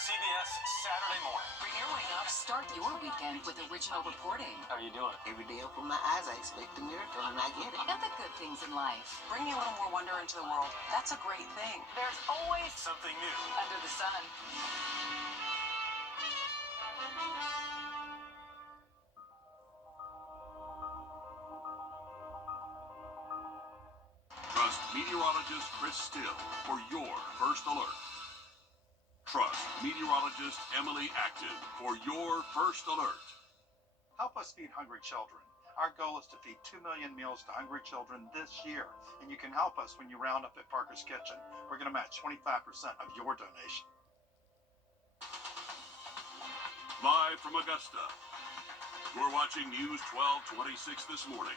CBS Saturday morning. Bring your wing up. Start your weekend with original reporting. How are you doing? Every day I open my eyes, I expect a miracle, and I get it. And the good things in life. Bringing a little more wonder into the world, that's a great thing. There's always something new Under the sun. Trust meteorologist Chris Still for your first alert. Trust meteorologist Emily Acton for your first alert. Help us feed hungry children. Our goal is to feed 2 million meals to hungry children this year, and you can help us when you round up at Parker's Kitchen. We're going to match 25% of your donation. Live from Augusta, you're watching News 1226 this morning.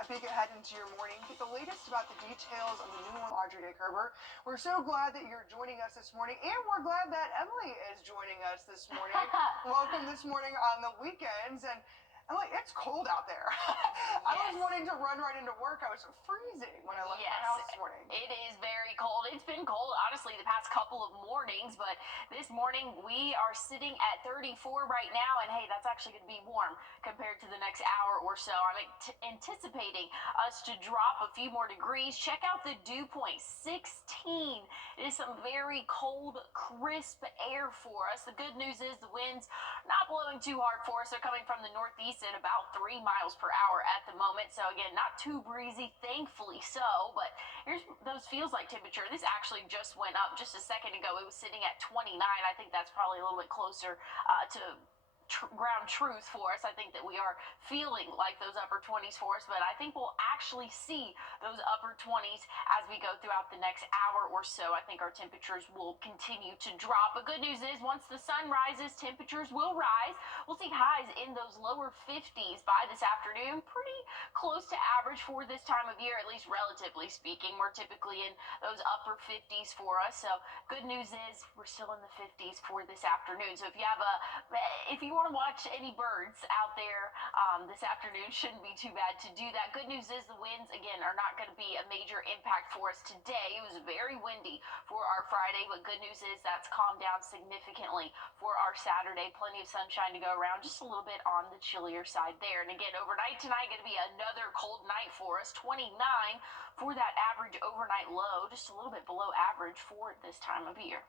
A peek ahead into your morning. Get the latest about the details on the new one, Audrey Kerber. We're so glad that you're joining us this morning, and we're glad that Emily is joining us this morning. Welcome this morning on the weekends. And Emily, it's cold out there. I was wanting to run right into work. I was freezing when I left my house this morning. It is very cold. It's been cold, honestly, the past couple of mornings, but this morning we are sitting at 34 right now, and hey, that's actually going to be warm compared to the next hour or so. I'm anticipating us to drop a few more degrees. Check out the dew point, 16. It is some very cold, crisp air for us. The good news is the winds not blowing too hard for us. They're coming from the northeast at about 3 miles per hour at the moment. So again, not too breezy, thankfully so, but here's those feels like temperature. This actually just went up just a second ago. It was sitting at 29. I think that's probably a little bit closer to ground truth for us. I think that we are feeling like those upper 20s for us, but I think we'll actually see those upper 20s as we go throughout the next hour or so. I think our temperatures will continue to drop. But good news is once the sun rises, temperatures will rise. We'll see highs in those lower 50s by this afternoon. Pretty close to average for this time of year, at least relatively speaking. We're typically in those upper 50s for us. So good news is we're still in the 50s for this afternoon. So if you want to watch any birds out there this afternoon, shouldn't be too bad to do that. Good news is the winds, again, are not going to be a major impact for us today. It was very windy for our Friday, but good news is that's calmed down significantly for our Saturday. Plenty of sunshine to go around, just a little bit on the chillier side there. And again, overnight tonight, going to be another cold night for us, 29 for that average overnight low, just a little bit below average for this time of year.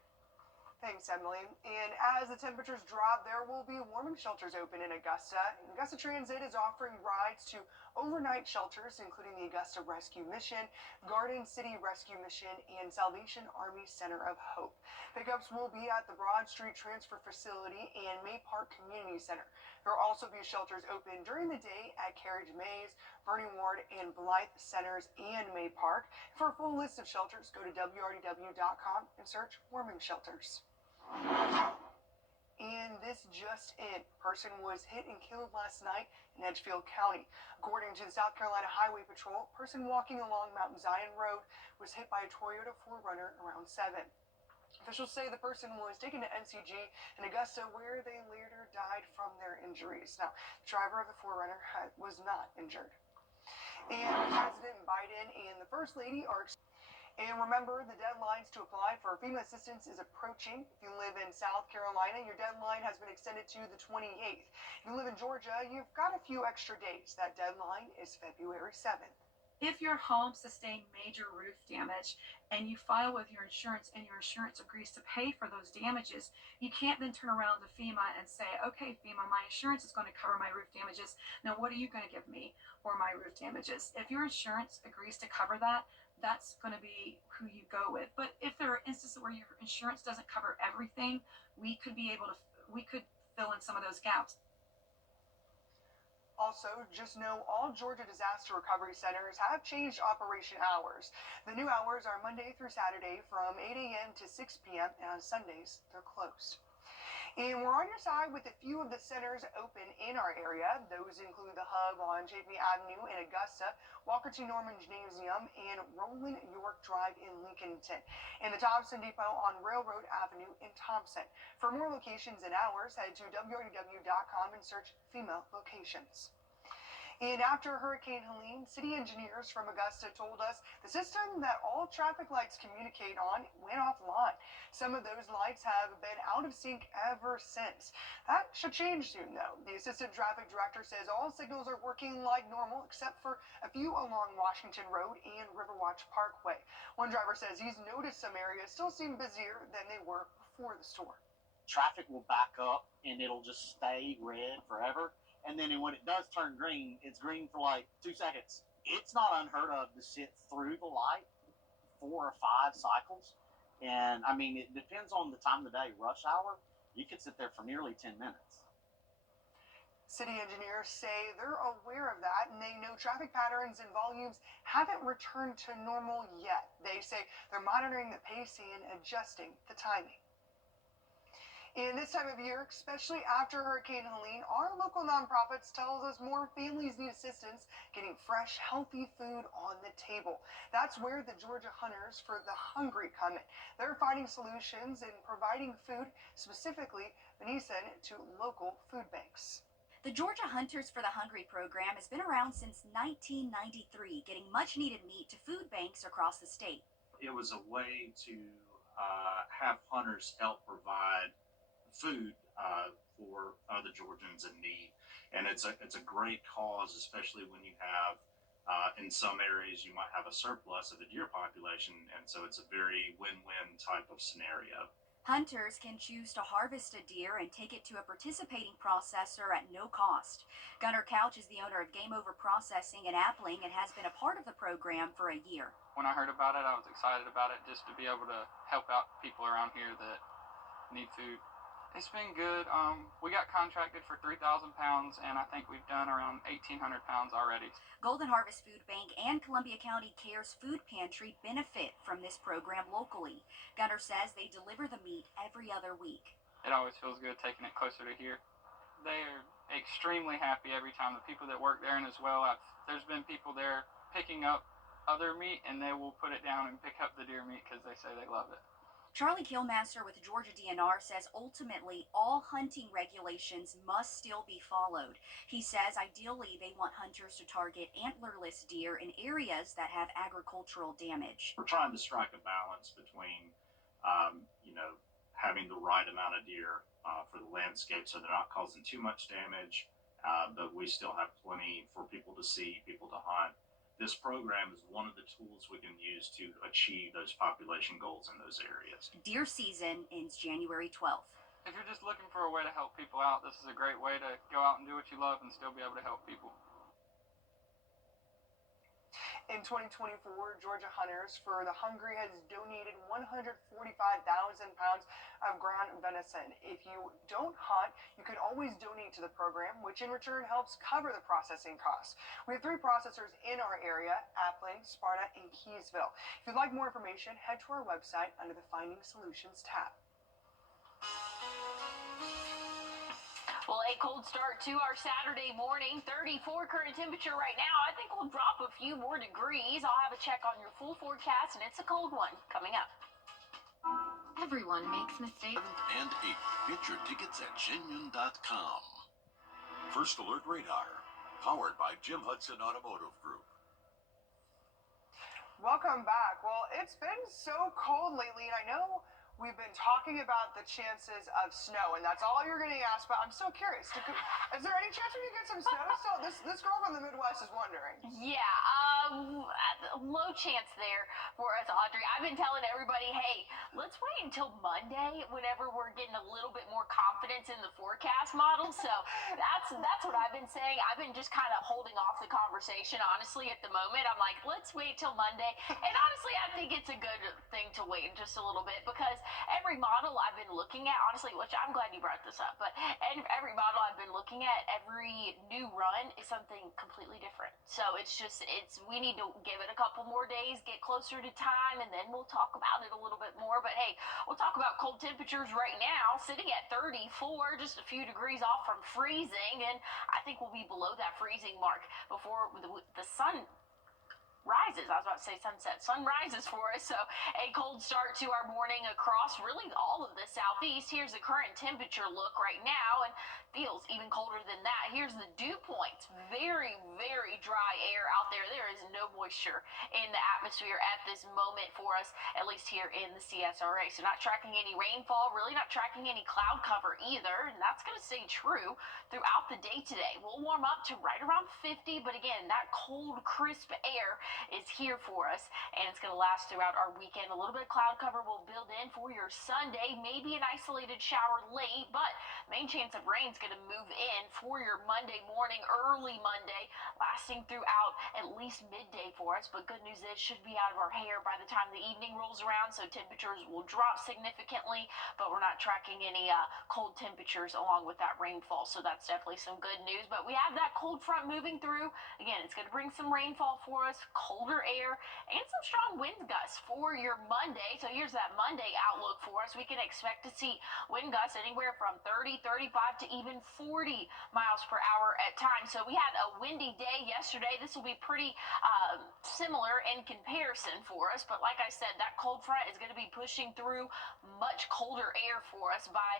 Thanks, Emily. And as the temperatures drop, there will be warming shelters open in Augusta. And Augusta Transit is offering rides to overnight shelters, including the Augusta Rescue Mission, Garden City Rescue Mission, and Salvation Army Center of Hope. Pickups will be at the Broad Street Transfer Facility and May Park Community Center. There will also be shelters open during the day at Carriage Maze, Vernon Ward, and Blythe Centers and May Park. For a full list of shelters, go to wrdw.com and search warming shelters. And this just in. Person was hit and killed last night in Edgefield County. According to the South Carolina Highway Patrol, person walking along Mount Zion Road was hit by a Toyota 4Runner around 7. Officials say the person was taken to NCG in Augusta, where they later died from their injuries. Now, the driver of the 4Runner was not injured. And President Biden and the First Lady are... And remember, the deadlines to apply for FEMA assistance is approaching. If you live in South Carolina, your deadline has been extended to the 28th. If you live in Georgia, you've got a few extra days. That deadline is February 7th. If your home sustained major roof damage and you file with your insurance and your insurance agrees to pay for those damages, you can't then turn around to FEMA and say, okay, FEMA, my insurance is going to cover my roof damages. Now, what are you going to give me for my roof damages? If your insurance agrees to cover that, that's going to be who you go with. But if there are instances where your insurance doesn't cover everything, we could fill in some of those gaps. Also, just know all Georgia Disaster Recovery Centers have changed operation hours. The new hours are Monday through Saturday from 8 a.m. to 6 p.m. and on Sundays, they're closed. And we're on your side with a few of the centers open in our area. Those include the Hub on JP Avenue in Augusta, Walker T. Norman Gymnasium, and Roland York Drive in Lincolnton, and the Thompson Depot on Railroad Avenue in Thompson. For more locations and hours, head to wrdw.com and search FEMA locations. And after Hurricane Helene, city engineers from Augusta told us the system that all traffic lights communicate on went offline. Some of those lights have been out of sync ever since. That should change soon, though. The assistant traffic director says all signals are working like normal, except for a few along Washington Road and Riverwatch Parkway. One driver says he's noticed some areas still seem busier than they were before the storm. Traffic will back up and it'll just stay red forever. And then when it does turn green, it's green for like 2 seconds. It's not unheard of to sit through the light 4 or 5 cycles. And I mean, it depends on the time of the day. Rush hour, you could sit there for nearly 10 minutes. City engineers say they're aware of that and they know traffic patterns and volumes haven't returned to normal yet. They say they're monitoring the pace and adjusting the timing. In this time of year, especially after Hurricane Helene, our local nonprofits tells us more families need assistance getting fresh, healthy food on the table. That's where the Georgia Hunters for the Hungry come in. They're finding solutions and providing food, specifically venison, to local food banks. The Georgia Hunters for the Hungry program has been around since 1993, getting much needed meat to food banks across the state. It was a way to have hunters help provide food for other Georgians in need, and it's a great cause, especially when you have in some areas you might have a surplus of the deer population, and so it's a very win-win type of scenario. Hunters can choose to harvest a deer and take it to a participating processor at no cost. Gunnar Couch is the owner of Game Over Processing in Appling and has been a part of the program for a year. When I heard about it, I was excited about it just to be able to help out people around here that need food. It's been good. We got contracted for 3,000 pounds, and I think we've done around 1,800 pounds already. Golden Harvest Food Bank and Columbia County Cares Food Pantry benefit from this program locally. Gunnar says they deliver the meat every other week. It always feels good taking it closer to here. They are extremely happy every time. The people that work there, and as well, there's been people there picking up other meat, and they will put it down and pick up the deer meat because they say they love it. Charlie Killmaster with Georgia DNR says ultimately all hunting regulations must still be followed. He says ideally they want hunters to target antlerless deer in areas that have agricultural damage. We're trying to strike a balance between, having the right amount of deer for the landscape so they're not causing too much damage, but we still have plenty for people to see, people to hunt. This program is one of the tools we can use to achieve those population goals in those areas. Deer season ends January 12th. If you're just looking for a way to help people out, this is a great way to go out and do what you love and still be able to help people. In 2024, Georgia Hunters for the Hungry has donated 145,000 pounds of ground venison. If you don't hunt, you can always donate to the program, which in return helps cover the processing costs. We have 3 processors in our area: Appling, Sparta, and Keysville. If you'd like more information, head to our website under the Finding Solutions tab. Well, a cold start to our Saturday morning. 34 current temperature right now. I think we'll drop a few more degrees. I'll have a check on your full forecast, and it's a cold one coming up. Everyone makes mistakes. 7th and 8th. Get your tickets at Shenyun.com. First Alert Radar, powered by Jim Hudson Automotive Group. Welcome back. Well, it's been so cold lately, and I know we've been talking about the chances of snow, and that's all you're getting asked, but I'm still curious. Is there any chance we can get some snow still? This girl from the Midwest is wondering. Yeah, low chance there for us, Audrey. I've been telling everybody, hey, let's wait until Monday whenever we're getting a little bit more confidence in the forecast model. So that's what I've been saying. I've been just kind of holding off the conversation, honestly, at the moment. I'm like, let's wait till Monday. And honestly, I think it's a good thing to wait just a little bit, because every model I've been looking at, honestly, which I'm glad you brought this up, but every model I've been looking at, every new run is something completely different. So we need to give it a couple more days, get closer to time, and then we'll talk about it a little bit more. But hey, we'll talk about cold temperatures right now, sitting at 34, just a few degrees off from freezing, and I think we'll be below that freezing mark before the sun rises. I was about to say sunset. Sun rises for us. So a cold start to our morning across really all of the southeast. Here's the current temperature look right now, and feels even colder than that. Here's the dew points. Very, very dry air out there. There is no moisture in the atmosphere at this moment for us, at least here in the CSRA. So not tracking any rainfall, really not tracking any cloud cover either, and that's going to stay true throughout the day today. We'll warm up to right around 50, but again, that cold, crisp air is here for us, and it's going to last throughout our weekend. A little bit of cloud cover will build in for your Sunday, maybe an isolated shower late, but main chance of rain is going to move in for your Monday morning, early Monday, lasting throughout at least midday for us. But good news is, should be out of our hair by the time the evening rolls around, so temperatures will drop significantly, but we're not tracking any cold temperatures along with that rainfall, so that's definitely some good news. But we have that cold front moving through. Again, it's going to bring some rainfall for us, colder air, and some strong wind gusts for your Monday. So here's that Monday outlook for us. We can expect to see wind gusts anywhere from 30, 35 to even 40 miles per hour at times. So we had a windy day yesterday. This will be pretty similar in comparison for us, but like I said, that cold front is going to be pushing through much colder air for us by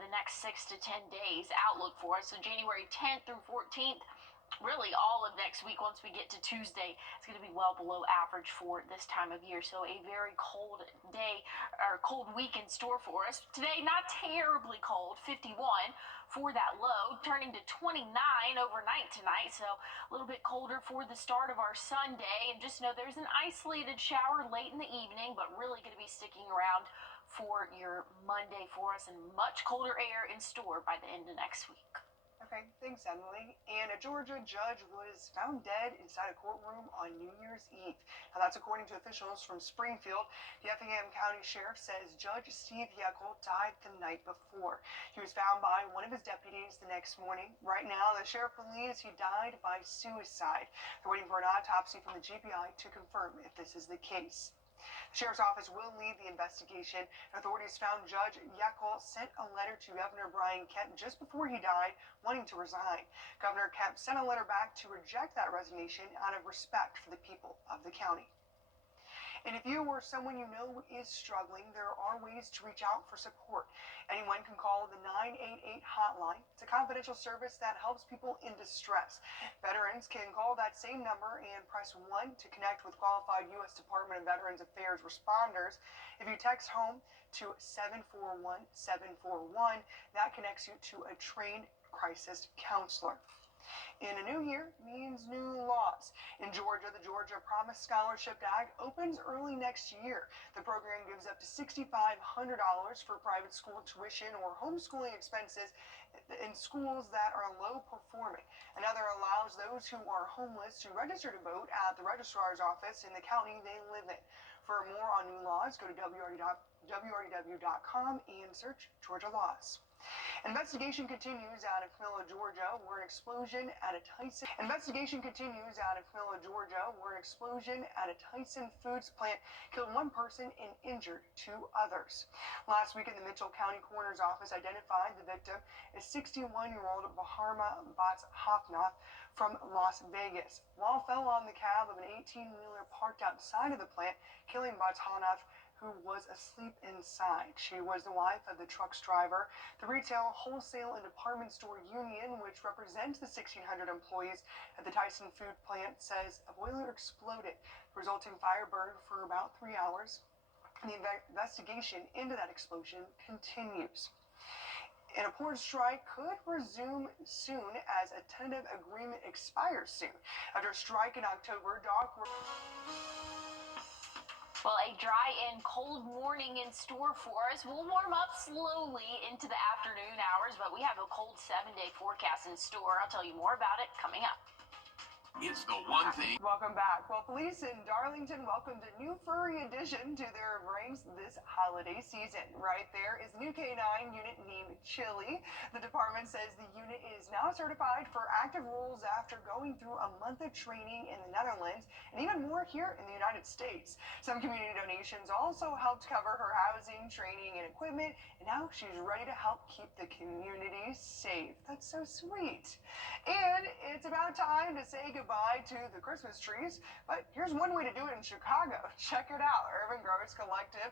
the next 6 to 10 days outlook for us. So January 10th through 14th, really all of next week. Once we get to Tuesday, it's going to be well below average for this time of year. So a very cold day, or cold week in store for us. Today, not terribly cold, 51 for that low, turning to 29 overnight tonight. So a little bit colder for the start of our Sunday. And just know there's an isolated shower late in the evening, but really going to be sticking around for your Monday for us, and much colder air in store by the end of next week. Okay, thanks, Emily. And a Georgia judge was found dead inside a courtroom on New Year's Eve. Now, that's according to officials from Springfield. The Effingham County Sheriff says Judge Steve Yeckel died the night before. He was found by one of his deputies the next morning. Right now, the sheriff believes he died by suicide. They're waiting for an autopsy from the GBI to confirm if this is the case. The sheriff's office will lead the investigation. Authorities found Judge Yeckel sent a letter to Governor Brian Kemp just before he died, wanting to resign. Governor Kemp sent a letter back to reject that resignation out of respect for the people of the county. And if you or someone you know is struggling, there are ways to reach out for support. Anyone can call the 988 hotline. It's a confidential service that helps people in distress. Veterans can call that same number and press 1 to connect with qualified U.S. Department of Veterans Affairs responders. If you text HOME to 741-741, that connects you to a trained crisis counselor. In a new year means new laws. In Georgia, the Georgia Promise Scholarship Act opens early next year. The program gives up to $6,500 for private school tuition or homeschooling expenses in schools that are low performing. Another allows those who are homeless to register to vote at the registrar's office in the county they live in. For more on new laws, go to wrdw.com and search Georgia laws. Investigation continues out of Camilla, Georgia, where an explosion at a Tyson Foods plant killed one person and injured 2 others. Last week, the Mitchell County Coroner's Office identified the victim as 61-year-old Baharma Bats Hafnoth from Las Vegas. While fell on the cab of an 18-wheeler parked outside of the plant, killing Bats Hafnoth, who was asleep inside. She was the wife of the truck's driver. The Retail, Wholesale, and Department Store Union, which represents the 1,600 employees at the Tyson Food plant, says a boiler exploded. The resulting fire burned for about 3 hours. The investigation into that explosion continues. And a port strike could resume soon as a tentative agreement expires soon. After a strike in October, Well, a dry and cold morning in store for us. We'll warm up slowly into the afternoon hours, but we have a cold 7-day forecast in store. I'll tell you more about it coming up. It's the one thing. Welcome back. Well, police in Darlington welcomed a new furry addition to their ranks this holiday season. Right there is the new K9 unit named Chili. The department says the unit is now certified for active rules after going through a month of training in the Netherlands and even more here in the United States. Some community donations also helped cover her housing, training, and equipment, and now she's ready to help keep the community safe. That's so sweet. And it's about time to say goodbye goodbye to the Christmas trees, but here's one way to do it in Chicago. Check it out. Urban Growers Collective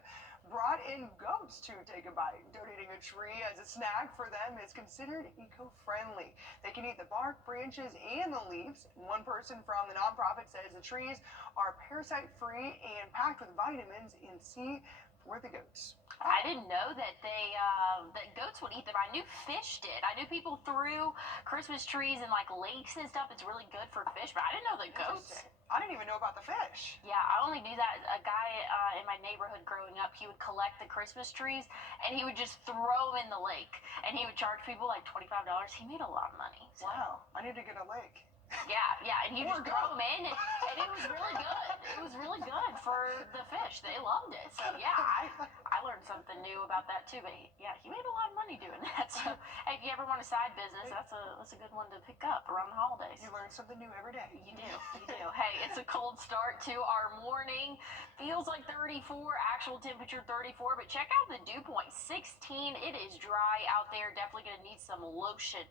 brought in goats to take a bite. Donating a tree as a snack for them is considered eco-friendly. They can eat the bark, branches, and the leaves. One person from the nonprofit says the trees are parasite-free and packed with vitamins and C for the goats. I didn't know that that goats would eat them. I knew fish did. I knew people threw Christmas trees in like lakes and stuff. It's really good for fish, but I didn't know that goats. I didn't even know about the fish. Yeah, I only knew that a guy in my neighborhood growing up, he would collect the Christmas trees and he would just throw them in the lake, and he would charge people like $25. He made a lot of money. So. Wow, I need to get a lake. Yeah, and you just throw them in, and it was really good. It was really good for the fish. They loved it. So yeah, I learned something new about that too. But yeah, he made a lot of money doing that. So hey, if you ever want a side business, that's a good one to pick up around the holidays. You learn something new every day. You do. Hey, it's a cold start to our morning. Feels like 34, actual temperature 34, but check out the dew point, 16. It is dry out there. Definitely going to need some lotion.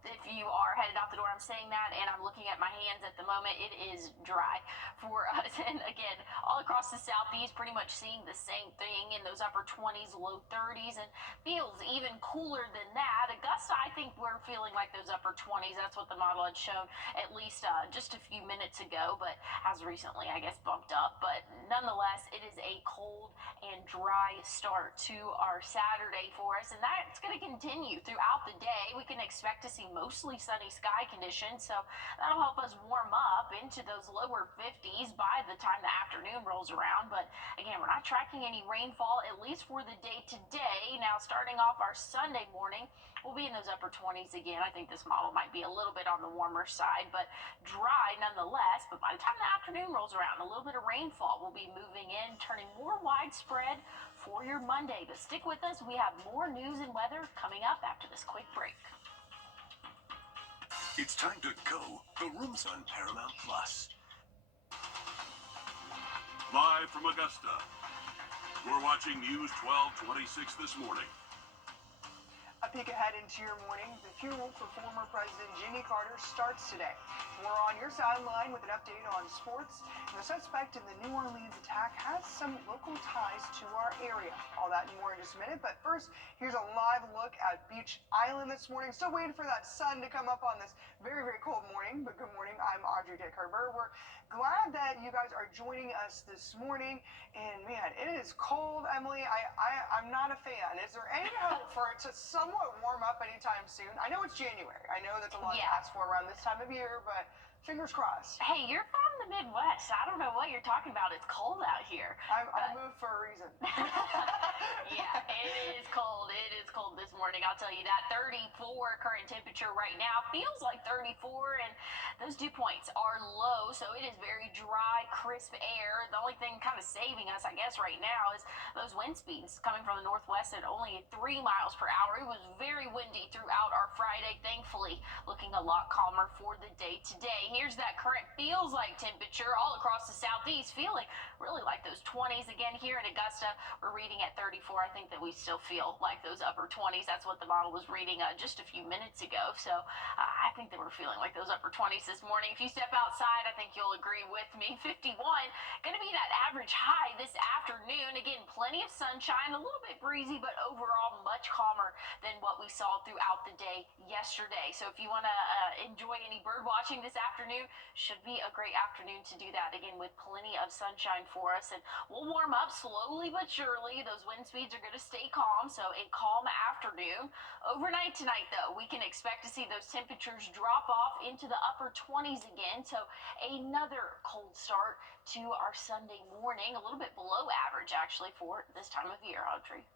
If you are headed out the door, I'm saying that, and I'm looking at my hands at the moment. It is dry for us. And again, all across the southeast, pretty much seeing the same thing in those upper 20s, low 30s, and feels even cooler than that. Augusta, I think we're feeling like those upper 20s. That's what the model had shown at least just a few minutes ago, but has recently, I guess, bumped up. But nonetheless, it is a cold and dry start to our Saturday for us, and that's going to continue throughout the day. We can expect to see mostly sunny sky conditions, so that'll help us warm up into those lower 50s by the time the afternoon rolls around. But again, we're not tracking any rainfall, at least for the day today. Now, starting off our Sunday morning, we'll be in those upper 20s again. I think this model might be a little bit on the warmer side, but dry nonetheless. But by the time the afternoon rolls around, a little bit of rainfall will be moving in, turning more widespread for your Monday. But stick with us. We have more news and weather coming up after this quick break. It's time to go. The room's on Paramount Plus. Live from Augusta, we're watching News 1226 this morning. A peek ahead into your morning. The funeral for former President Jimmy Carter starts today. We're on your sideline with an update on sports. And the suspect in the New Orleans attack has some local ties to our area. All that and more in just a minute. But first, here's a live look at Beach Island this morning. Still waiting for that sun to come up on this very, very cold morning. But good morning. I'm Audrey Dick-Herber. We're glad that you guys are joining us this morning. And man, it is cold, Emily. I'm not a fan. Is there any hope for it to somewhat warm up anytime soon? I know it's January. I know that's a lot to ask for around this time of year, but fingers crossed. Hey, you're from the Midwest. I don't know what you're talking about. It's cold out here. I moved for a reason. Yeah, it is cold. It is cold this morning. I'll tell you that. 34 current temperature right now. Feels like 34, and those dew points are low, so it is very dry, crisp air. The only thing kind of saving us, I guess, right now is those wind speeds coming from the northwest at only 3 miles per hour. It was very windy throughout our Friday. Thankfully, looking a lot calmer for the day today. Here's that current feels like temperature all across the southeast, feeling really like those 20s again here in Augusta. We're reading at 34. I think that we still feel like those upper 20s. That's what the model was reading just a few minutes ago. So I think that we're feeling like those upper 20s this morning. If you step outside, I think you'll agree with me. 51, going to be that average high this afternoon. Again, plenty of sunshine, a little bit breezy, but overall much calmer than what we saw throughout the day yesterday. So if you want to enjoy any bird watching this afternoon, should be a great afternoon to do that. Again, with plenty of sunshine for us, and we'll warm up slowly but surely. Those wind speeds are going to stay calm, so a calm afternoon. Overnight tonight, though, we can expect to see those temperatures drop off into the upper 20s again, so another cold start to our Sunday morning, a little bit below average, actually, for this time of year, Audrey.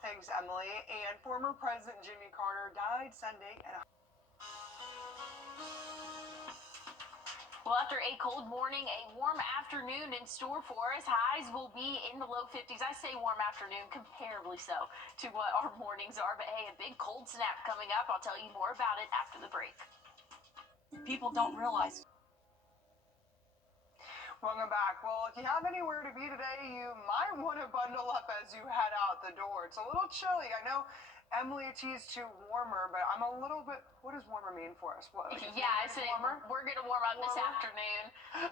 Thanks, Emily. And former President Jimmy Carter died Sunday at Well, after a cold morning, a warm afternoon in store for us. Highs will be in the low 50s. I say warm afternoon, comparably so to what our mornings are. But hey, a big cold snap coming up. I'll tell you more about it after the break. People don't realize. Welcome back. Well, if you have anywhere to be today, you might want to bundle up as you head out the door. It's a little chilly. I know Emily teased to warmer, but I'm a little bit. What does warmer mean for us? What? Yeah, I said warmer. we're gonna warm up this afternoon.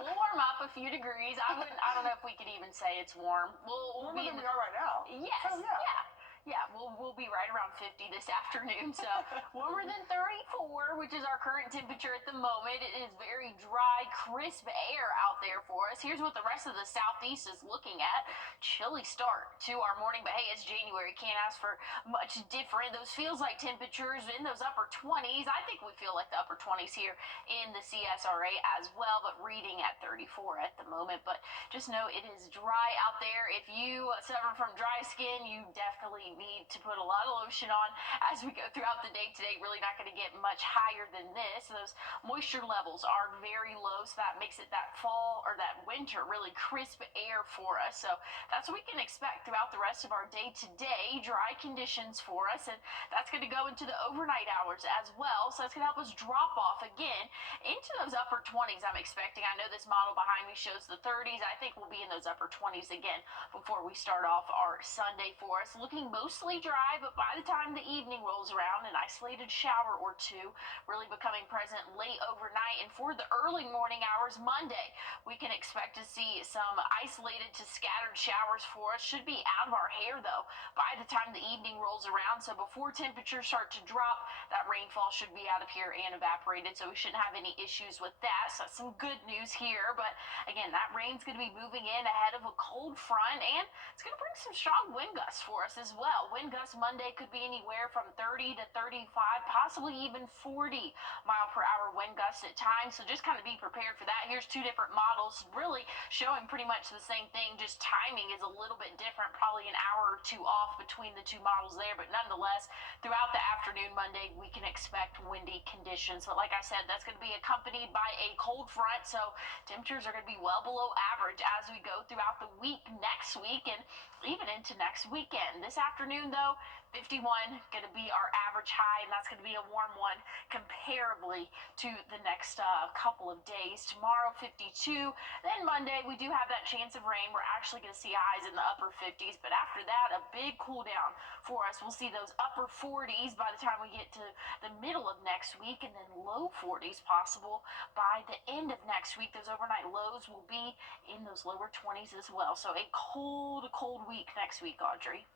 We'll warm up a few degrees. I don't know if we could even say it's warm. We'll Warmer be than we are right now. Yes. So, yeah. Yeah, we'll be right around 50 this afternoon. So warmer than 34, which is our current temperature at the moment. It is very dry, crisp air out there for us. Here's what the rest of the southeast is looking at. Chilly start to our morning, but hey, it's January. Can't ask for much different. Those feels like temperatures in those upper 20s. I think we feel like the upper 20s here in the CSRA as well, but reading at 34 at the moment. But just know it is dry out there. If you suffer from dry skin, you definitely need to put a lot of lotion on as we go throughout the day today. Really not going to get much higher than this. Those moisture levels are very low, so that makes it that fall or that winter really crisp air for us. So that's what we can expect throughout the rest of our day today. Dry conditions for us, and that's going to go into the overnight hours as well. So that's going to help us drop off again into those upper 20s I'm expecting. I know this model behind me shows the 30s. I think we'll be in those upper 20s again before we start off our Sunday for us. Looking mostly dry, but by the time the evening rolls around, an isolated shower or two really becoming present late overnight. And for the early morning hours Monday, we can expect to see some isolated to scattered showers for us. Should be out of our hair though by the time the evening rolls around. So before temperatures start to drop, that rainfall should be out of here and evaporated. So we shouldn't have any issues with that. So that's some good news here. But again, that rain's going to be moving in ahead of a cold front, and it's going to bring some strong wind gusts for us as well. Wind gusts Monday could be anywhere from 30 to 35, possibly even 40 mile per hour wind gusts at times. So just kind of be prepared for that. Here's two different models really showing pretty much the same thing. Just timing is a little bit different, probably an hour or two off between the two models there. But nonetheless, throughout the afternoon Monday, we can expect windy conditions. But like I said, that's going to be accompanied by a cold front. So temperatures are going to be well below average as we go throughout the week next week and even into next weekend. This afternoon, though, 51 going to be our average high, and that's going to be a warm one comparably to the next couple of days. Tomorrow, 52. Then Monday, we do have that chance of rain. We're actually going to see highs in the upper 50s, but after that, a big cool down for us. We'll see those upper 40s by the time we get to the middle of next week, and then low 40s possible by the end of next week. Those overnight lows will be in those lower 20s as well. So a cold week next week, Audrey.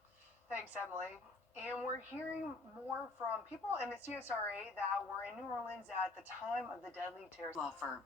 Thanks, Emily. And we're hearing more from people in the CSRA that were in New Orleans at the time of the deadly terror. Buffer.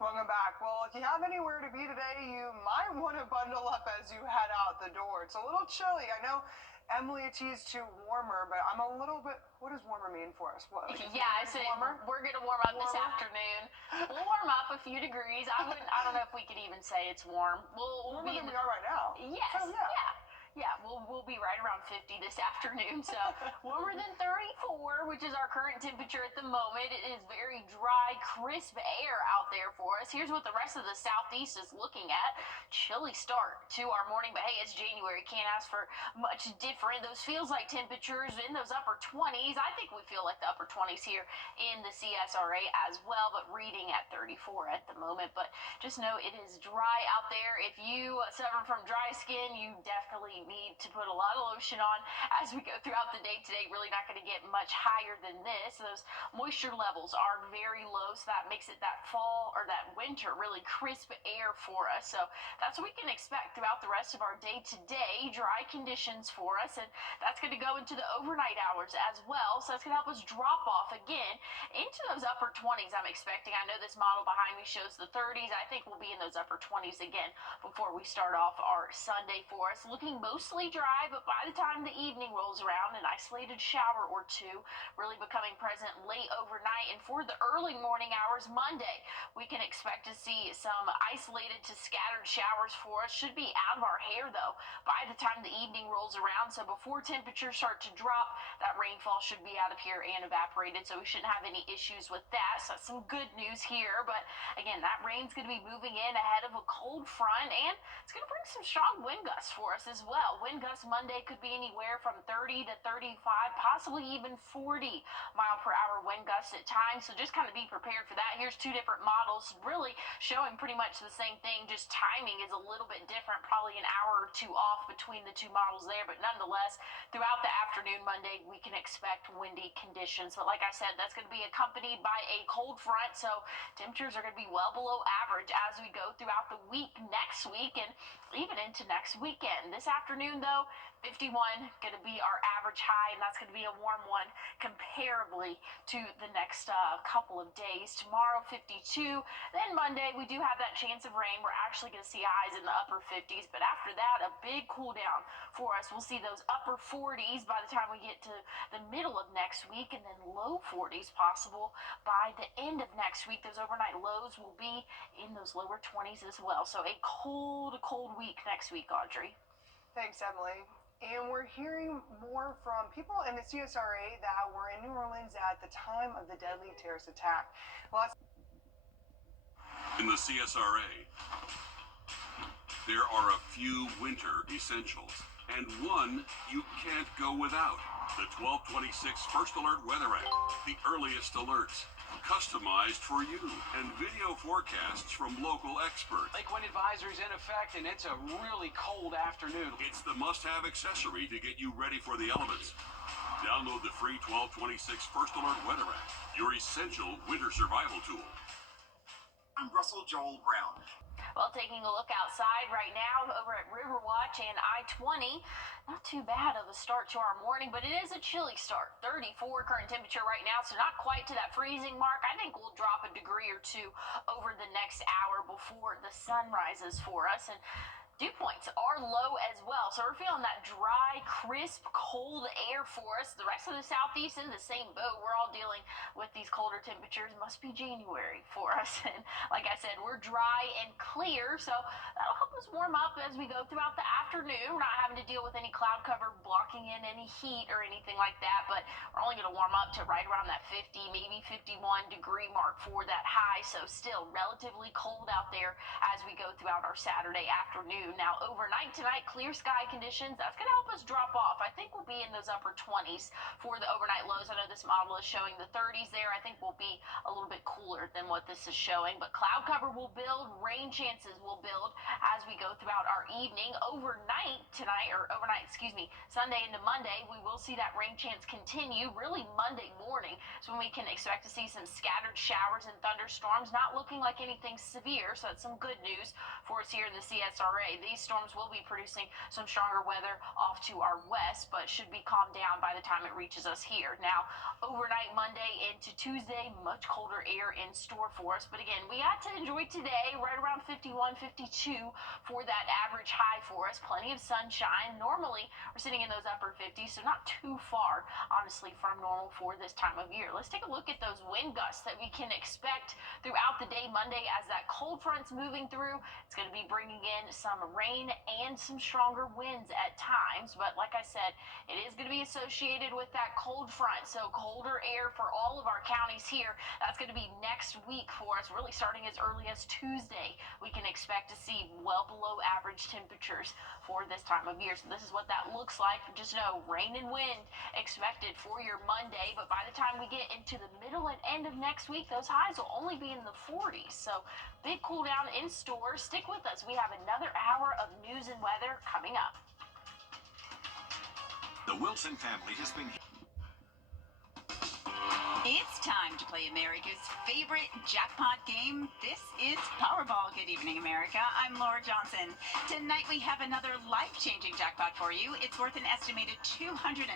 Welcome back. Well, if you have anywhere to be today, you might want to bundle up as you head out the door. It's a little chilly. I know Emily teased to warmer, but I'm a little bit. What does warmer mean for us? What? Yeah, I said we're going to warm up this afternoon. We'll warm up a few degrees. I don't know if we could even say it's warm. Warmer than we are right now. Yes. So, yeah. Yeah, we'll be right around 50 this afternoon. So warmer than 34, which is our current temperature at the moment. It is very dry, crisp air out there for us. Here's what the rest of the southeast is looking at. Chilly start to our morning, but hey, it's January. Can't ask for much different. Those feels like temperatures in those upper 20s. I think we feel like the upper 20s here in the CSRA as well, but reading at 34 at the moment. But just know it is dry out there. If you suffer from dry skin, you definitely need to put a lot of lotion on as we go throughout the day today. Really not going to get much higher than this. Those moisture levels are very low, so that makes it that fall or that winter really crisp air for us. So that's what we can expect throughout the rest of our day today. Dry conditions for us, and that's going to go into the overnight hours as well. So that's going to help us drop off again into those upper 20s I'm expecting. I know this model behind me shows the 30s. I think we'll be in those upper 20s again before we start off our Sunday for us. Looking mostly dry, but by the time the evening rolls around, an isolated shower or two really becoming present late overnight. And for the early morning hours Monday, we can expect to see some isolated to scattered showers for us. Should be out of our hair though by the time the evening rolls around. So before temperatures start to drop, that rainfall should be out of here and evaporated. So we shouldn't have any issues with that. So that's some good news here. But again, that rain's going to be moving in ahead of a cold front, and it's going to bring some strong wind gusts for us as well. well. Wind gusts Monday could be anywhere from 30 to 35, possibly even 40 mile per hour wind gusts at times. So just kind of be prepared for that. Here's two different models really showing pretty much the same thing. Just timing is a little bit different, probably an hour or two off between the two models there. But nonetheless, throughout the afternoon Monday, we can expect windy conditions. But like I said, that's going to be accompanied by a cold front. So temperatures are going to be well below average as we go throughout the week next week and even into next weekend. This afternoon, though, 51 going to be our average high, and that's going to be a warm one comparably to the next couple of days. Tomorrow, 52. Then Monday, we do have that chance of rain. We're actually going to see highs in the upper 50s, but after that, a big cool down for us. We'll see those upper 40s by the time we get to the middle of next week, and then low 40s possible by the end of next week. Those overnight lows will be in those lower 20s as well. So a cold week next week, Audrey. Thanks, Emily. And we're hearing more from people in the CSRA that were in New Orleans at the time of the deadly terrorist attack. In the CSRA, there are a few winter essentials, and one you can't go without. The 1226 First Alert Weather App, the earliest alerts, customized for you, and video forecasts from local experts. Lake wind advisory's in effect, and it's a really cold afternoon. It's the must-have accessory to get you ready for the elements. Download the free 1226 First Alert Weather App, your essential winter survival tool. I'm Russell Joel Brown. Well, taking a look outside right now over at Riverwatch and I-20, not too bad of a start to our morning, but it is a chilly start. 34 current temperature right now, so not quite to that freezing mark. I think we'll drop a degree or two over the next hour before the sun rises for us. And dew points are low as well, so we're feeling that dry, crisp, cold air for us. The rest of the southeast in the same boat. We're all dealing with these colder temperatures. Must be January for us. And like I said, we're dry and clear, so that'll help us warm up as we go throughout the afternoon. We're not having to deal with any cloud cover blocking in any heat or anything like that, but we're only going to warm up to right around that 50, maybe 51 degree mark for that high, so still relatively cold out there as we go throughout our Saturday afternoon. Now, overnight tonight, clear sky conditions. That's going to help us drop off. I think we'll be in those upper 20s for the overnight lows. I know this model is showing the 30s there. I think we'll be a little bit cooler than what this is showing. But cloud cover will build. Rain chances will build as we go throughout our evening. Sunday into Monday, we will see that rain chance continue. Really Monday morning is when we can expect to see some scattered showers and thunderstorms. Not looking like anything severe, so that's some good news for us here in the CSRA. These storms will be producing some stronger weather off to our west, but should be calmed down by the time it reaches us here. Now, overnight Monday into Tuesday, much colder air in store for us. But again, we got to enjoy today right around 51, 52 for that average high for us. Plenty of sunshine. Normally, we're sitting in those upper 50s, so not too far, honestly, from normal for this time of year. Let's take a look at those wind gusts that we can expect throughout the day Monday as that cold front's moving through. It's going to be bringing in some rain and some stronger winds at times, but like I said, it is going to be associated with that cold front, so colder air for all of our counties here. That's going to be next week for us, really starting as early as Tuesday. We can expect to see well below average temperatures for this time of year, so this is what that looks like. Just know rain and wind expected for your Monday, but by the time we get into the middle and end of next week, those highs will only be in the 40s, so big cool down in store. Stick with us. We have another hour of news and weather coming up. The Wilson family has been... It's time to play America's favorite jackpot game. This is Powerball. Good evening, America. I'm Laura Johnson. Tonight we have another life-changing jackpot for you. It's worth an estimated $205.9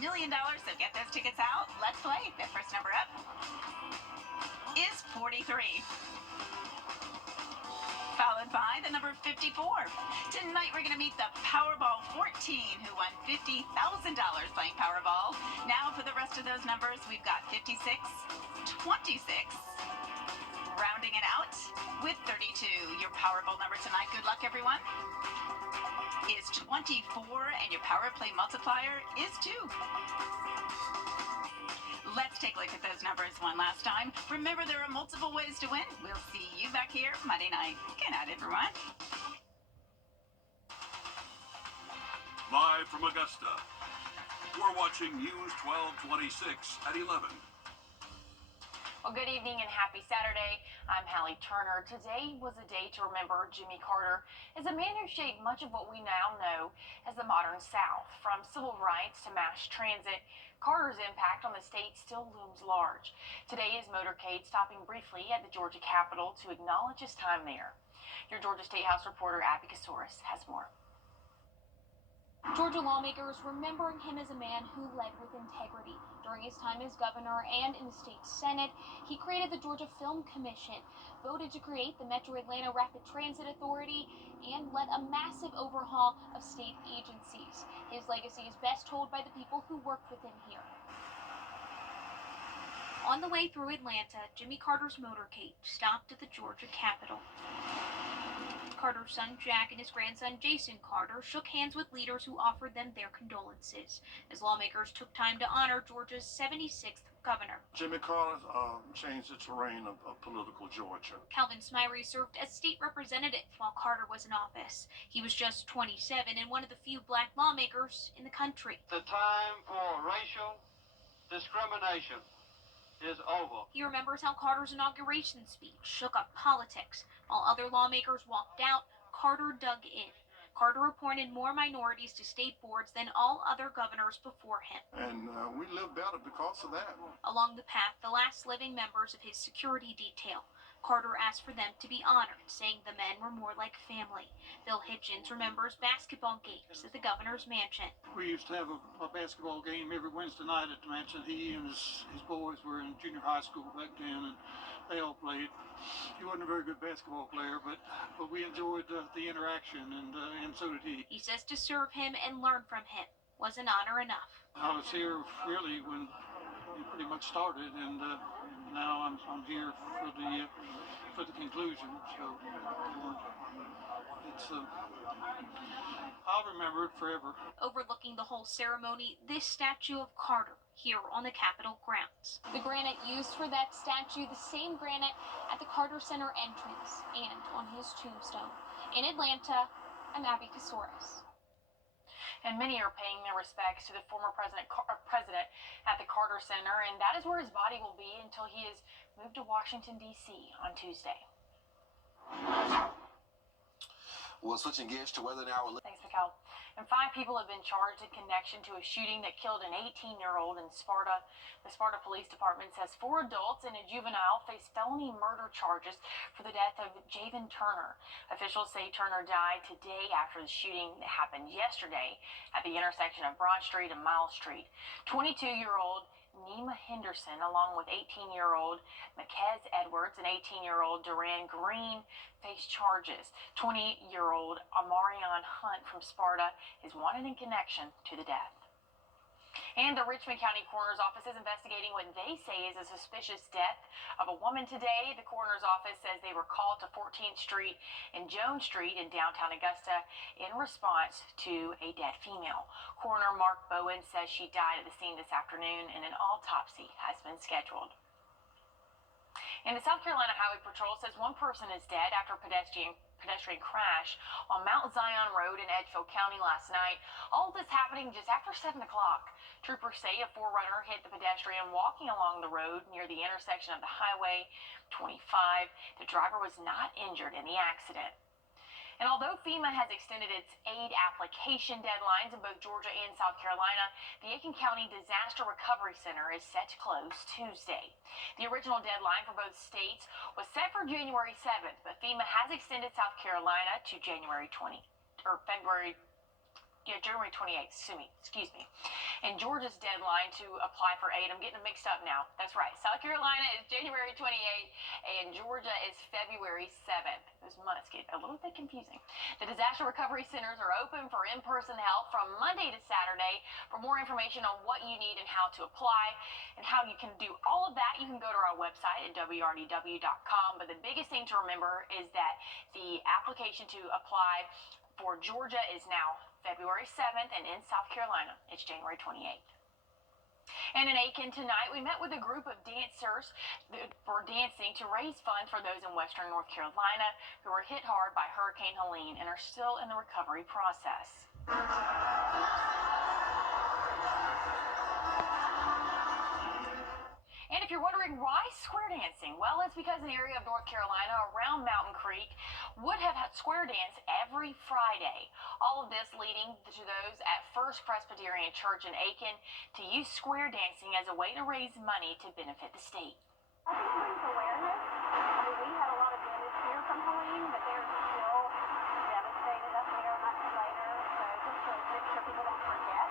million. So get those tickets out. Let's play. The first number up is 43. Followed by the number 54. Tonight we're going to meet the Powerball 14, who won $50,000 playing Powerball. Now for the rest of those numbers, we've got 56, 26, rounding it out with 32. Your Powerball number tonight, good luck everyone, is 24, and your Power Play multiplier is 2. Let's take a look at those numbers one last time. Remember, there are multiple ways to win. We'll see you back here Monday night. Good night, everyone. from Augusta. We're watching News 1226 at 11. Well, good evening and happy Saturday. I'm Hallie Turner. Today was a day to remember Jimmy Carter as a man who shaped much of what we now know as the modern South. From civil rights to mass transit, Carter's impact on the state still looms large. Today is motorcade stopping briefly at the Georgia Capitol to acknowledge his time there. Your Georgia State House reporter Abby Kasoris has more. Georgia lawmakers remembering him as a man who led with integrity. During his time as governor and in the state Senate, he created the Georgia Film Commission, voted to create the Metro Atlanta Rapid Transit Authority, and led a massive overhaul of state agencies. His legacy is best told by the people who worked with him here. On the way through Atlanta, Jimmy Carter's motorcade stopped at the Georgia Capitol. Carter's son Jack and his grandson Jason Carter shook hands with leaders who offered them their condolences as lawmakers took time to honor Georgia's 76th governor. Jimmy Carter changed the terrain of political Georgia. Calvin Smyre served as state representative while Carter was in office. He was just 27 and one of the few black lawmakers in the country. The time for racial discrimination is over. He remembers how Carter's inauguration speech shook up politics. While other lawmakers walked out, Carter dug in. Carter appointed more minorities to state boards than all other governors before him. And we live better because of that. Along the path, the last living members of his security detail. Carter asked for them to be honored, saying the men were more like family. Bill Hitchens remembers basketball games at the governor's mansion. We used to have a basketball game every Wednesday night at the mansion. He and his boys were in junior high school back then, and they all played. He wasn't a very good basketball player, but we enjoyed the interaction, and so did he. He says to serve him and learn from him was an honor enough. I was here really when he pretty much started, and now I'm here for the conclusion. So it's I'll remember it forever. Overlooking the whole ceremony, this statue of Carter here on the Capitol grounds. The granite used for that statue, the same granite at the Carter Center entrance and on his tombstone. In Atlanta, I'm Abby Kasoris. And many are paying their respects to the former president at the Carter Center, and that is where his body will be until he is moved to Washington, D.C. on Tuesday. Well, switching gears to weather now. Thanks, Mikkel. And 5 people have been charged in connection to a shooting that killed an 18-year-old in Sparta. The Sparta Police Department says 4 adults and a juvenile face felony murder charges for the death of Javen Turner. Officials say Turner died today after the shooting that happened yesterday at the intersection of Broad Street and Miles Street. 22-year-old Nima Henderson, along with 18-year-old Makez Edwards and 18-year-old Duran Green, face charges. 20-year-old Amarion Hunt from Sparta is wanted in connection to the death. And the Richmond County Coroner's Office is investigating what they say is a suspicious death of a woman today. The Coroner's Office says they were called to 14th Street and Jones Street in downtown Augusta in response to a dead female. Coroner Mark Bowen says she died at the scene this afternoon and an autopsy has been scheduled. And the South Carolina Highway Patrol says 1 person is dead after a pedestrian crash on Mount Zion Road in Edgefield County last night. All of this happening just after 7 o'clock. Troopers say a 4-runner hit the pedestrian walking along the road near the intersection of the Highway 25. The driver was not injured in the accident. And although FEMA has extended its aid application deadlines in both Georgia and South Carolina, the Aiken County Disaster Recovery Center is set to close Tuesday. The original deadline for both states was set for January 7th, but FEMA has extended South Carolina to January 28th, excuse me. And Georgia's deadline to apply for aid, I'm getting them mixed up now. That's right. South Carolina is January 28th and Georgia is February 7th. Those months get a little bit confusing. The disaster recovery centers are open for in-person help from Monday to Saturday. For more information on what you need and how to apply and how you can do all of that, you can go to our website at wrdw.com. But the biggest thing to remember is that the application to apply for Georgia is now February 7th, and in South Carolina, it's January 28th. And in Aiken tonight, we met with a group of dancers for dancing to raise funds for those in western North Carolina who were hit hard by Hurricane Helene and are still in the recovery process. And if you're wondering why square dancing, well, it's because an area of North Carolina around Mountain Creek would have had square dance every Friday. All of this leading to those at First Presbyterian Church in Aiken to use square dancing as a way to raise money to benefit the state. I think it brings awareness. I mean, we had a lot of damage here from Helene, but they're still devastated up there much later. So just to make sure people don't forget.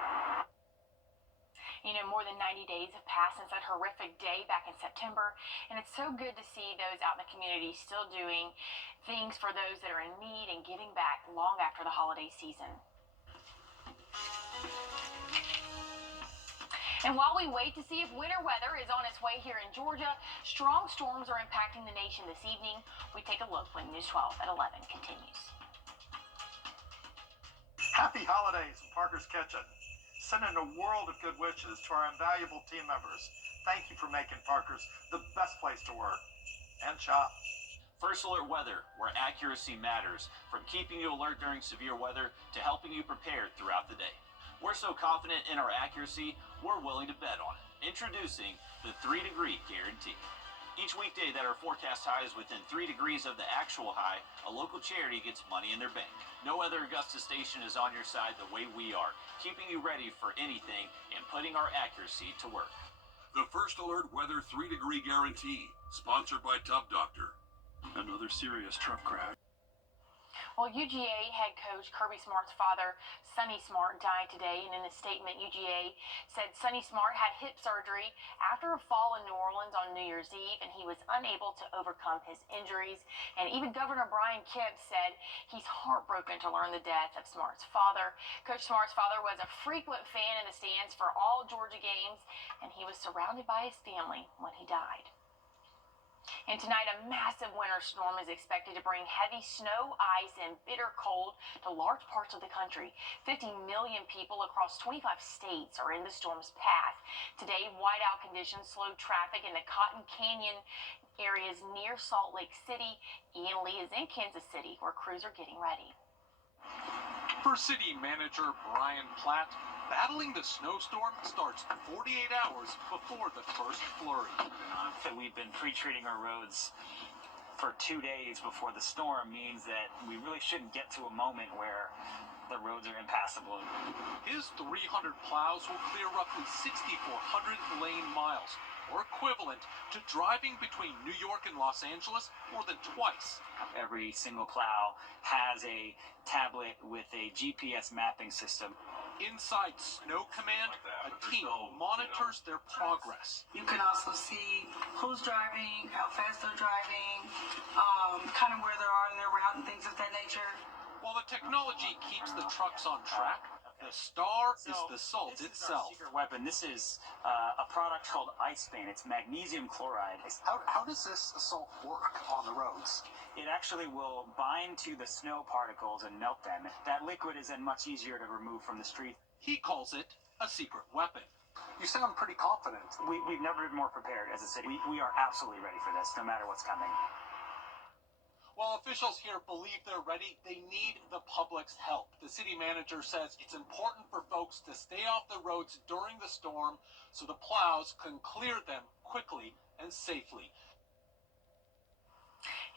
You know, more than 90 days have passed since that horrific day back in September, and it's so good to see those out in the community still doing things for those that are in need and giving back long after the holiday season. And while we wait to see if winter weather is on its way here in Georgia, strong storms are impacting the nation this evening. We take a look when News 12 at 11 continues. Happy holidays from Parker's Kitchen. Sending a world of good wishes to our invaluable team members. Thank you for making Parker's the best place to work and shop. First Alert Weather, where accuracy matters, from keeping you alert during severe weather to helping you prepare throughout the day. We're so confident in our accuracy, we're willing to bet on it. Introducing the 3-degree guarantee. Each weekday that our forecast high is within 3 degrees of the actual high, a local charity gets money in their bank. No other Augusta station is on your side the way we are, keeping you ready for anything and putting our accuracy to work. The First Alert Weather 3-degree guarantee, sponsored by Tub Doctor. Another serious truck crash. Well, UGA head coach Kirby Smart's father, Sonny Smart, died today, and in a statement, UGA said Sonny Smart had hip surgery after a fall in New Orleans on New Year's Eve, and he was unable to overcome his injuries. And even Governor Brian Kemp said he's heartbroken to learn the death of Smart's father. Coach Smart's father was a frequent fan in the stands for all Georgia games, and he was surrounded by his family when he died. And tonight, a massive winter storm is expected to bring heavy snow, ice, and bitter cold to large parts of the country. 50 million people across 25 states are in the storm's path. Today, whiteout conditions slowed traffic in the Cotton Canyon areas near Salt Lake City. Ian Lee is in Kansas City, where crews are getting ready. For city manager Brian Platt, battling the snowstorm starts 48 hours before the first flurry. We've been pre-treating our roads for 2 days before the storm means that we really shouldn't get to a moment where the roads are impassable. His 300 plows will clear roughly 6,400 lane miles, or equivalent to driving between New York and Los Angeles more than twice. Every single plow has a tablet with a GPS mapping system. Inside Snow Command, a team monitors their progress. You can also see who's driving, how fast they're driving, kind of where they are in their route and things of that nature. While the technology keeps the trucks on track, the star is the salt itself. Secret weapon. This is a product called Ice Bane. It's magnesium chloride. How does this salt work on the roads? It actually will bind to the snow particles and melt them. That liquid is then much easier to remove from the street. He calls it a secret weapon. You sound pretty confident. We've never been more prepared as a city. We are absolutely ready for this, no matter what's coming. While officials here believe they're ready, they need the public's help. The city manager says it's important for folks to stay off the roads during the storm so the plows can clear them quickly and safely.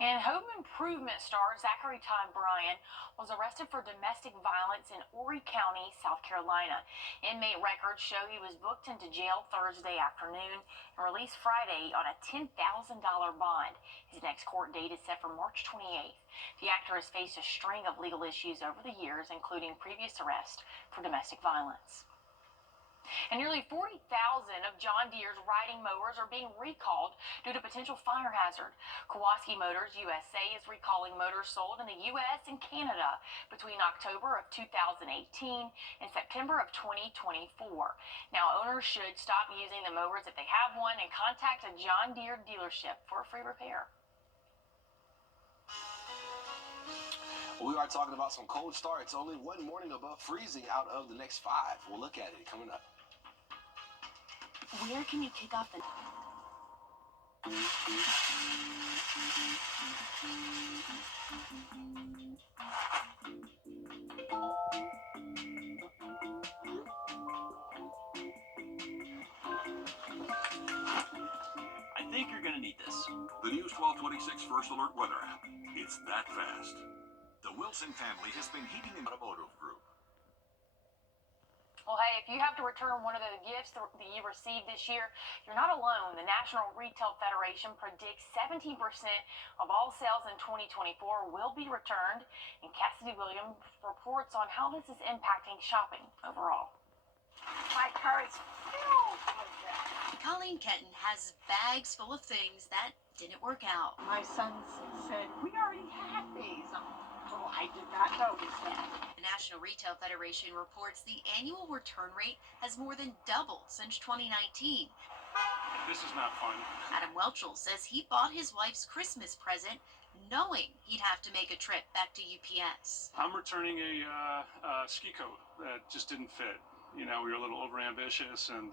And home improvement star Zachary Todd Bryan was arrested for domestic violence in Horry County, South Carolina. Inmate records show he was booked into jail Thursday afternoon and released Friday on a $10,000 bond. His next court date is set for March 28th. The actor has faced a string of legal issues over the years, including previous arrest for domestic violence. And nearly 40,000 of John Deere's riding mowers are being recalled due to potential fire hazard. Kowalski Motors USA is recalling motors sold in the U.S. and Canada between October of 2018 and September of 2024. Now, owners should stop using the mowers if they have one and contact a John Deere dealership for a free repair. We are talking about some cold starts. Only one morning above freezing out of the next 5. We'll look at it coming up. Where can you kick off the... going to need this. The News 1226 First Alert Weather app. It's that fast. The Wilson family has been heating the automotive group. Well, hey, if you have to return one of the gifts that you received this year, you're not alone. The National Retail Federation predicts 17% of all sales in 2024 will be returned, and Cassidy Williams reports on how this is impacting shopping overall. My car is filled with that. Colleen Kenton has bags full of things that didn't work out. My son said, we already had these. Oh, I did not notice that. The National Retail Federation reports the annual return rate has more than doubled since 2019. This is not fun. Adam Welchel says he bought his wife's Christmas present knowing he'd have to make a trip back to UPS. I'm returning a ski coat that just didn't fit. You know, we were a little overambitious and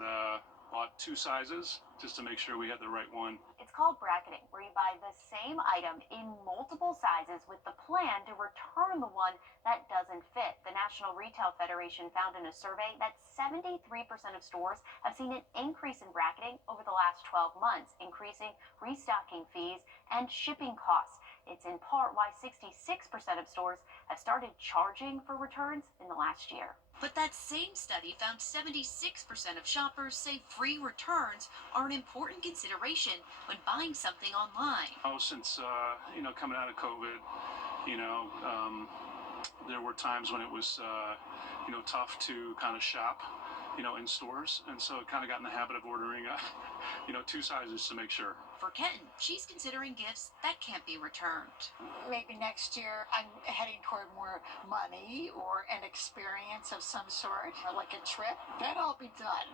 bought 2 sizes just to make sure we had the right one. It's called bracketing, where you buy the same item in multiple sizes with the plan to return the one that doesn't fit. The National Retail Federation found in a survey that 73% of stores have seen an increase in bracketing over the last 12 months, increasing restocking fees and shipping costs. It's in part why 66% of stores have started charging for returns in the last year. But that same study found 76% of shoppers say free returns are an important consideration when buying something online. Since, coming out of COVID, there were times when it was, tough to kind of shop, in stores. And so I kind of got in the habit of ordering, 2 sizes to make sure. For Kenton, she's considering gifts that can't be returned. Maybe next year I'm heading toward more money or an experience of some sort, or like a trip. Then I'll be done.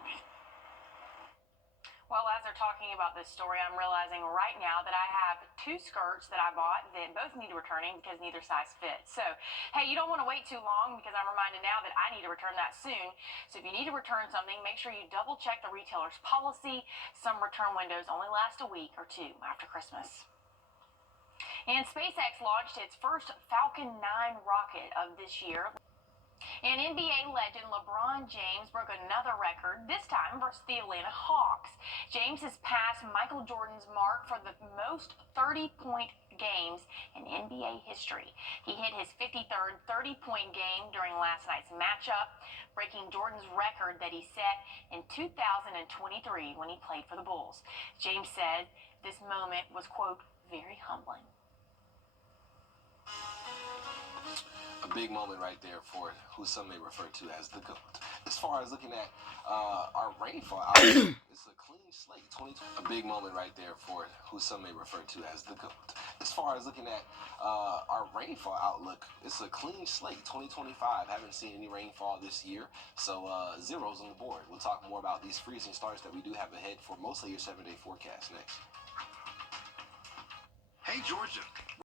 Well, as they're talking about this story, I'm realizing right now that I have 2 skirts that I bought that both need returning because neither size fits. So, hey, you don't want to wait too long because I'm reminded now that I need to return that soon. So if you need to return something, make sure you double check the retailer's policy. Some return windows only last a week or 2 after Christmas. And SpaceX launched its first Falcon 9 rocket of this year. And NBA legend LeBron James broke another record, this time versus the Atlanta Hawks. James has passed Michael Jordan's mark for the most 30-point games in NBA history. He hit his 53rd 30-point game during last night's matchup, breaking Jordan's record that he set in 2023 when he played for the Bulls. James said this moment was, quote, very humbling. A big moment right there for who some may refer to as the GOAT. As far as looking at our rainfall outlook, it's a clean slate. A big moment right there for who some may refer to as the GOAT. As far as looking at our rainfall outlook, it's a clean slate. 2025, haven't seen any rainfall this year, so zeros on the board. We'll talk more about these freezing starts that we do have ahead for mostly your 7-day forecast next. Hey, Georgia.